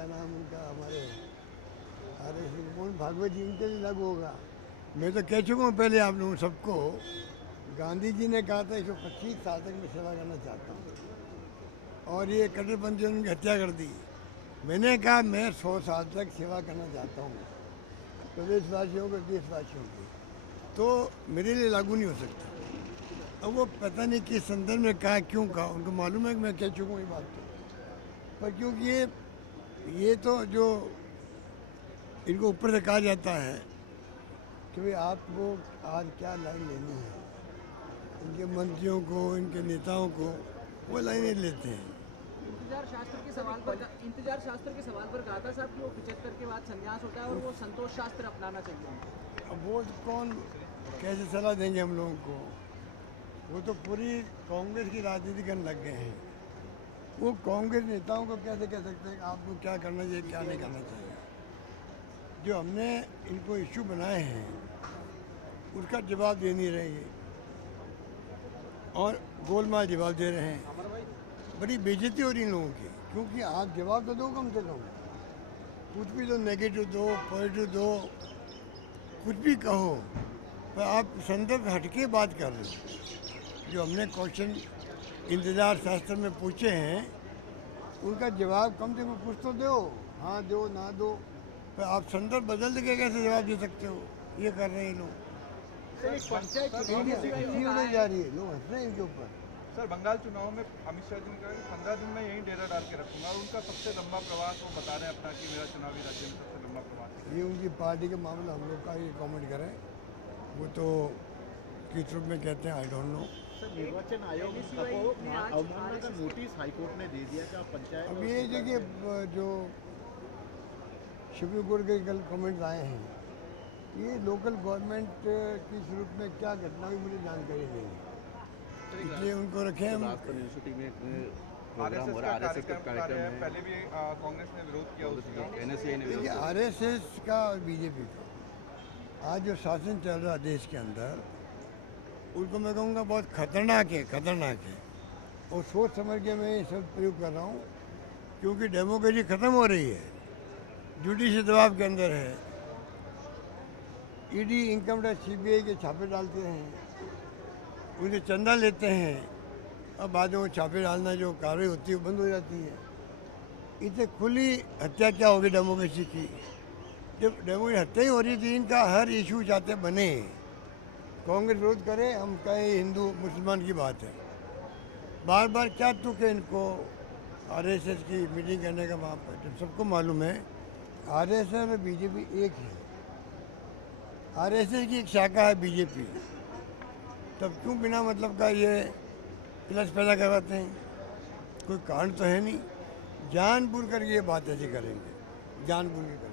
क्या नाम उनका, हमारे आर एस मोहन भागवत जी, उनके लिए लागू होगा। मैं तो कह चुका हूँ पहले आप लोगों सबको, गांधी जी ने कहा था 125 साल तक मैं सेवा करना चाहता हूँ, और ये कट्टरपंथियों ने उनकी हत्या कर दी। मैंने कहा मैं 100 साल तक सेवा करना चाहता हूँ प्रदेशवासियों को, देशवासियों की, तो मेरे लिए लागू नहीं हो सकता। अब वो पता नहीं किस संदर्भ में कहा, क्यों कहा, उनको मालूम है कि मैं कह चुका हूँ ये बात तो। पर क्योंकि ये तो जो इनको ऊपर से कहा जाता है कि भाई आपको आज क्या लाइन लेनी है, इनके मंत्रियों को, इनके नेताओं को वो लाइनें लेते हैं। इंतजार शास्त्र के सवाल पर कहा था साहब कि वो 75 के बाद संन्यास होता है और वो संतोष शास्त्र अपनाना चाहिए। अब वो तो कौन कैसे सलाह देंगे हम लोगों को, वो तो पूरी कांग्रेस की राजनीति करने लग गए हैं। वो कांग्रेस नेताओं को कैसे कह सकते हैं कि आपको क्या करना चाहिए, क्या नहीं करना चाहिए। जो हमने इनको इश्यू बनाए हैं उसका जवाब दे नहीं रहे ये, और गोलमाल जवाब दे रहे हैं। बड़ी बेइज्जती हो रही इन लोगों की, क्योंकि आप जवाब तो दो कम से कम, कुछ भी तो नेगेटिव दो, पॉजिटिव दो, कुछ भी कहो, पर आप संदर्भ हटके बात कर रहे हो। जो हमने क्वेश्चन इंतजार शास्त्र में पूछे हैं उनका जवाब कम से कम कुछ तो दो, हाँ दो ना दो, पर आप संदर्भ बदल के कैसे जवाब दे सकते हो। ये कर रहे हैं लोग, हंसी उड़ाई जा रही है, लोग हंस रहे हैं इनके ऊपर। सर, बंगाल चुनाव में अमित शाह जी ने कहा कि 15 दिन में यहीं डेरा डाल के रखूंगा, और उनका सबसे लंबा प्रवास वो बता रहे हैं अपना कि मेरा चुनावी राज्य में सबसे लंबा प्रवास है। ये उनकी पार्टी के मामला, हम लोग का ये कमेंट करें, वो तो किस रूप में कहते हैं आई डोंट नो। निर्वाचन आयोग को अवमानना का नोटिस हाईकोर्ट ने दे दिया कि पंचायत। अब ये देखिए जो सुप्रीम कोर्ट के कल कमेंट्स आए हैं, ये लोकल गवर्नमेंट की स्वरूप में क्या घटना हुई मुझे जानकारी नहीं है, इसलिए उनको रखें हम। यूनिवर्सिटी में प्रोग्राम हो रहा है, आरएसएस का कार्यक्रम है, पहले भी कांग्रेस ने विरोध किया उसका। देखिए आरएसएस का और बीजेपी का आज जो शासन चल रहा है देश के अंदर, उनको मैं कहूँगा बहुत खतरनाक है, खतरनाक है। और सोच समझ के मैं ये सब प्रयोग कर रहा हूँ, क्योंकि डेमोक्रेसी ख़त्म हो रही है, जुडिशल दबाव के अंदर है। ईडी, इनकम टैक्स, सीबीआई के छापे डालते हैं, उनसे चंदा लेते हैं, अब बाद में वो छापे डालना जो कार्रवाई होती है वो बंद हो जाती है। इससे खुली हत्या क्या होगी डेमोक्रेसी की। जब डेमोक्रेसी हत्या ही हो रही थी, इनका हर इशू चाहते बने, कांग्रेस विरोध करे, हम कहें हिंदू मुसलमान की बात है, बार बार क्या तुक है इनको आरएसएस की मीटिंग करने का वहाँ पर, जब सबको मालूम है आरएसएस और बीजेपी एक है। आरएसएस की एक शाखा है बीजेपी, तब क्यों बिना मतलब का ये क्लश पैदा करवाते हैं। कोई कारण तो है नहीं, जानबूझ कर ये बात ऐसी करेंगे, जानबूझ के करेंगे।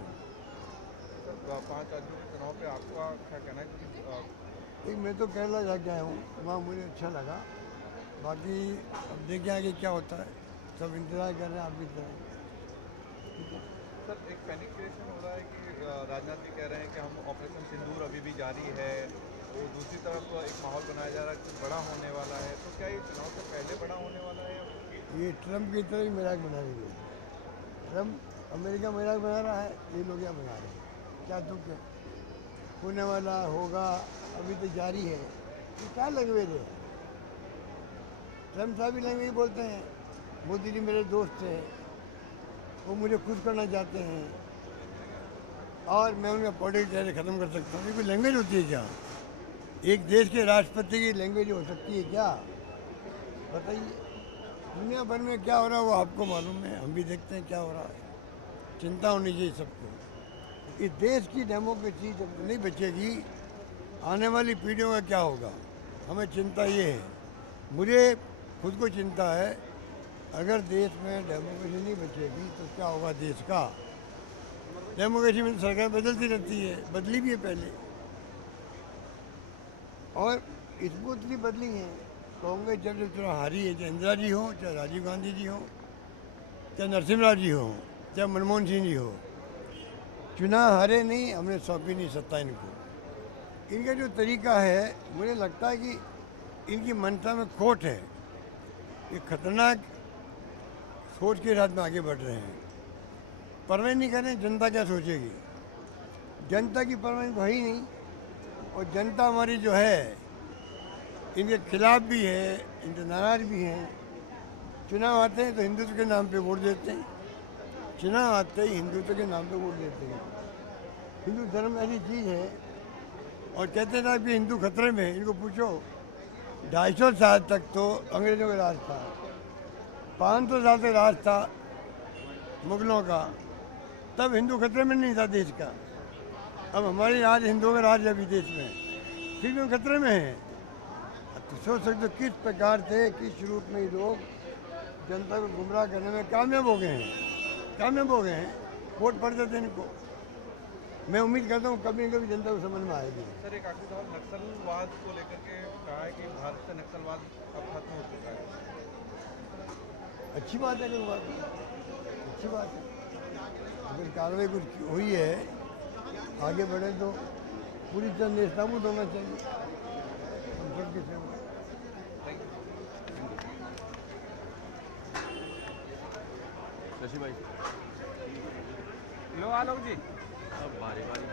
5 राज्यों के चुनाव पे आपका क्या कहना है? एक मैं तो केरला जाके आया हूँ, वहाँ मुझे अच्छा लगा, बाकी अब देखिए आगे क्या होता है, सब इंतजार कर रहे हैं आपकी तरह। सर, एक पैनिक क्रिएशन हो रहा है कि राजनाथ जी कह रहे हैं कि हम ऑपरेशन सिंदूर अभी भी जारी है, तो दूसरी तरफ एक माहौल बनाया जा रहा है कुछ बड़ा होने वाला है, तो क्या ये चुनाव से पहले बड़ा होने वाला है? ये ट्रम्प की तरह ही मजाक बना रही है। ट्रम्प अमेरिका मजाक बना रहा है, ये लोग क्या बना रहे हैं, क्या दुख है। होने वाला होगा, अभी तो जारी है, ये क्या लैंग्वेज है। ट्रम्प साहब भी लैंग्वेज बोलते हैं, मोदी जी मेरे दोस्त हैं, वो मुझे खुश करना चाहते हैं, और मैं उनका पॉलिटिक्स ऐसे ख़त्म कर सकता हूँ। ये कोई लैंग्वेज होती है क्या? एक देश के राष्ट्रपति की लैंग्वेज हो सकती है क्या? बताइए। दुनिया भर में क्या हो रहा है वो आपको मालूम है, हम भी देखते हैं क्या हो रहा है। चिंता होनी चाहिए सबको। इस देश की डेमोक्रेसी जब नहीं बचेगी, आने वाली पीढ़ियों का क्या होगा, हमें चिंता ये है। मुझे खुद को चिंता है, अगर देश में डेमोक्रेसी नहीं बचेगी तो क्या होगा देश का। डेमोक्रेसी में सरकार बदलती रहती है, बदली भी है पहले, और स्मूथली बदली है। कांग्रेस जब जब चुनाव हारी है, चाहे इंदिरा जी हो, चाहे राजीव गांधी जी हो, चाहे नरसिम्हा राव जी हो, चाहे मनमोहन सिंह जी हो, चुनाव हारे नहीं, हमने सौंपी नहीं सत्ता इनको। इनका जो तरीका है, मुझे लगता है कि इनकी मनता में खोट है, ये खतरनाक सोच के साथ में आगे बढ़ रहे हैं। परवाह नहीं करें जनता क्या सोचेगी। जनता की परवाह तो है ही नहीं। और जनता हमारी जो है इनके खिलाफ भी है, इनसे नाराज भी हैं। चुनाव आते हैं तो हिंदुत्व के नाम पे वोट देते हैं। चुनाव आते ही हिंदुत्व के नाम पे वोट देते हैं। हिंदू धर्म ऐसी चीज़ है। और कहते हैं कि हिंदू खतरे में है। इनको पूछो 250 साल तक तो अंग्रेज़ों का राज था, 500 साल तक राज था मुगलों का, तब हिंदू खतरे में नहीं था देश का। अब हमारे आज हिंदुओं का राज है विदेश में, फिर भी हम खतरे में हैं। अब तो सोच सकते हो किस प्रकार से किस रूप में ये लोग जनता को गुमराह करने में कामयाब हो गए हैं। वोट पड़ जाते हैं इनको। मैं उम्मीद करता हूँ कभी न कभी जनता को समझ में आएगी। सर एक आखिरी सवाल, नक्सलवाद को लेकर के कहा है कि भारत से नक्सलवाद अब खत्म हो चुका है। अच्छी बात है, अच्छी बात है। अगर कार्रवाई कुछ हुई है, आगे बढ़े तो पूरी तरह नेस्तनाबूद होना चाहिए हम सबके सेवा। शशि भाई लो आलोक जी। अब बारी बारी